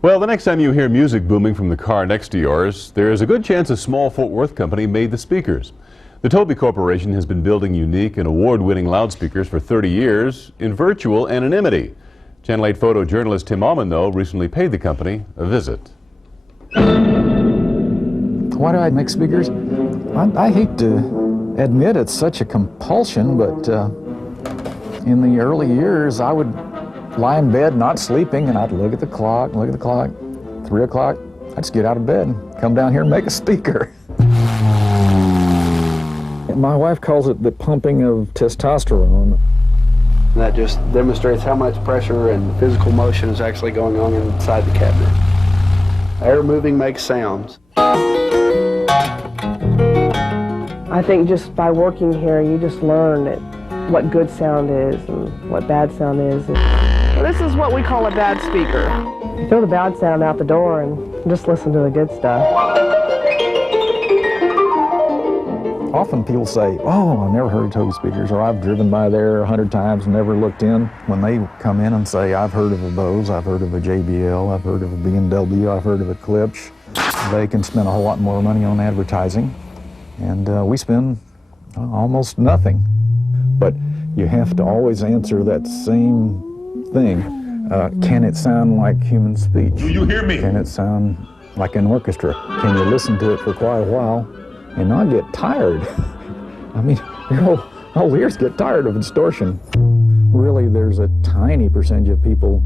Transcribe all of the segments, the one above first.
Well, the next time you hear music booming from the car next to yours, there is a good chance a small Fort Worth company made the speakers. The Toby Corporation has been building unique and award-winning loudspeakers for 30 years in virtual anonymity. Channel 8 photojournalist Tim Allman, though, recently paid the company a visit. Why do I make speakers? I hate to admit it's such a compulsion, but in the early years I would lie in bed not sleeping and I'd look at the clock, 3 o'clock, I'd just get out of bed and come down here and make a speaker. My wife calls it the pumping of testosterone. That just demonstrates how much pressure and physical motion is actually going on inside the cabinet. Air moving makes sounds. I think just by working here, you just learn what good sound is and what bad sound is. Well, this is what we call a bad speaker. You throw the bad sound out the door and just listen to the good stuff. Often people say, oh, I've never heard of Toby speakers, or I've driven by there 100 times and never looked in. When they come in and say, I've heard of a Bose, I've heard of a JBL, I've heard of a BMW, I've heard of a Klipsch, they can spend a whole lot more money on advertising. And we spend almost nothing. But you have to always answer that same thing. Can it sound like human speech? Do you hear me? Can it sound like an orchestra? Can you listen to it for quite a while and not get tired? I mean, your whole ears get tired of distortion. Really, there's a tiny percentage of people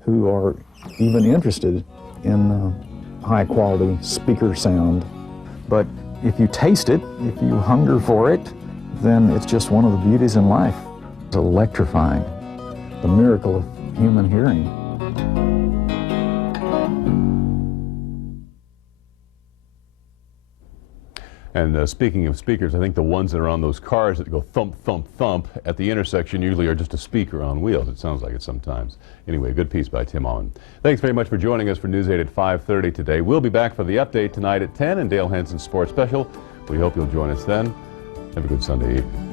who are even interested in high-quality speaker sound. But if you taste it, if you hunger for it, then it's just one of the beauties in life. It's electrifying, the miracle of human hearing. And speaking of speakers, I think the ones that are on those cars that go thump, thump, thump at the intersection usually are just a speaker on wheels. It sounds like it sometimes. Anyway, good piece by Tim Allman. Thanks very much for joining us for News 8 at 5:30 today. We'll be back for the update tonight at 10 and Dale Hansen's Sports Special. We hope you'll join us then. Have a good Sunday evening.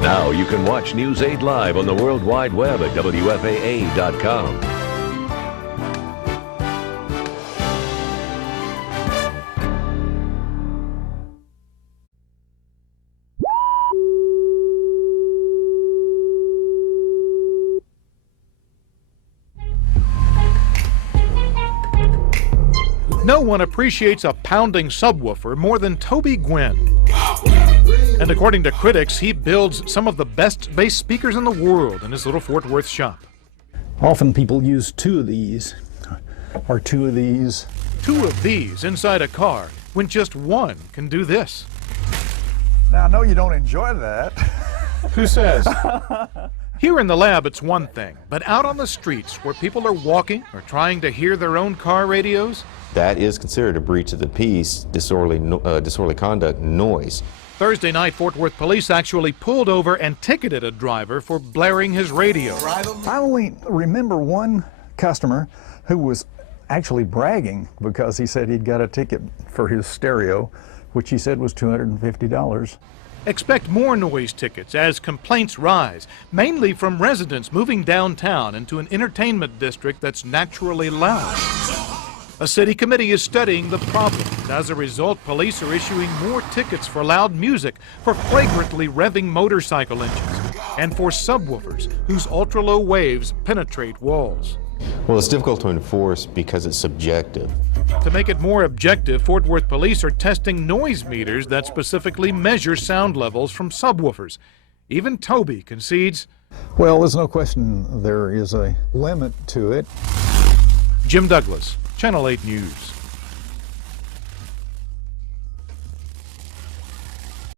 Now you can watch News 8 live on the World Wide Web at WFAA.com. No one appreciates a pounding subwoofer more than Toby Gwynn. And according to critics, he builds some of the best bass speakers in the world in his little Fort Worth shop. Often people use two of these, or two of these. Two of these inside a car, when just one can do this. Now, I know you don't enjoy that. Who says? Here in the lab, it's one thing, but out on the streets where people are walking or trying to hear their own car radios, that is considered a breach of the peace, disorderly conduct, noise. Thursday night, Fort Worth police actually pulled over and ticketed a driver for blaring his radio. I only remember one customer who was actually bragging because he said he'd got a ticket for his stereo, which he said was $250. Expect more noise tickets as complaints rise, mainly from residents moving downtown into an entertainment district that's naturally loud. A city committee is studying the problem. As a result, police are issuing more tickets for loud music, for flagrantly revving motorcycle engines, and for subwoofers whose ultra-low waves penetrate walls. Well, it's difficult to enforce because it's subjective. To make it more objective, Fort Worth police are testing noise meters that specifically measure sound levels from subwoofers. Even Toby concedes. Well, there's no question there is a limit to it. Jim Douglas, Channel 8 News.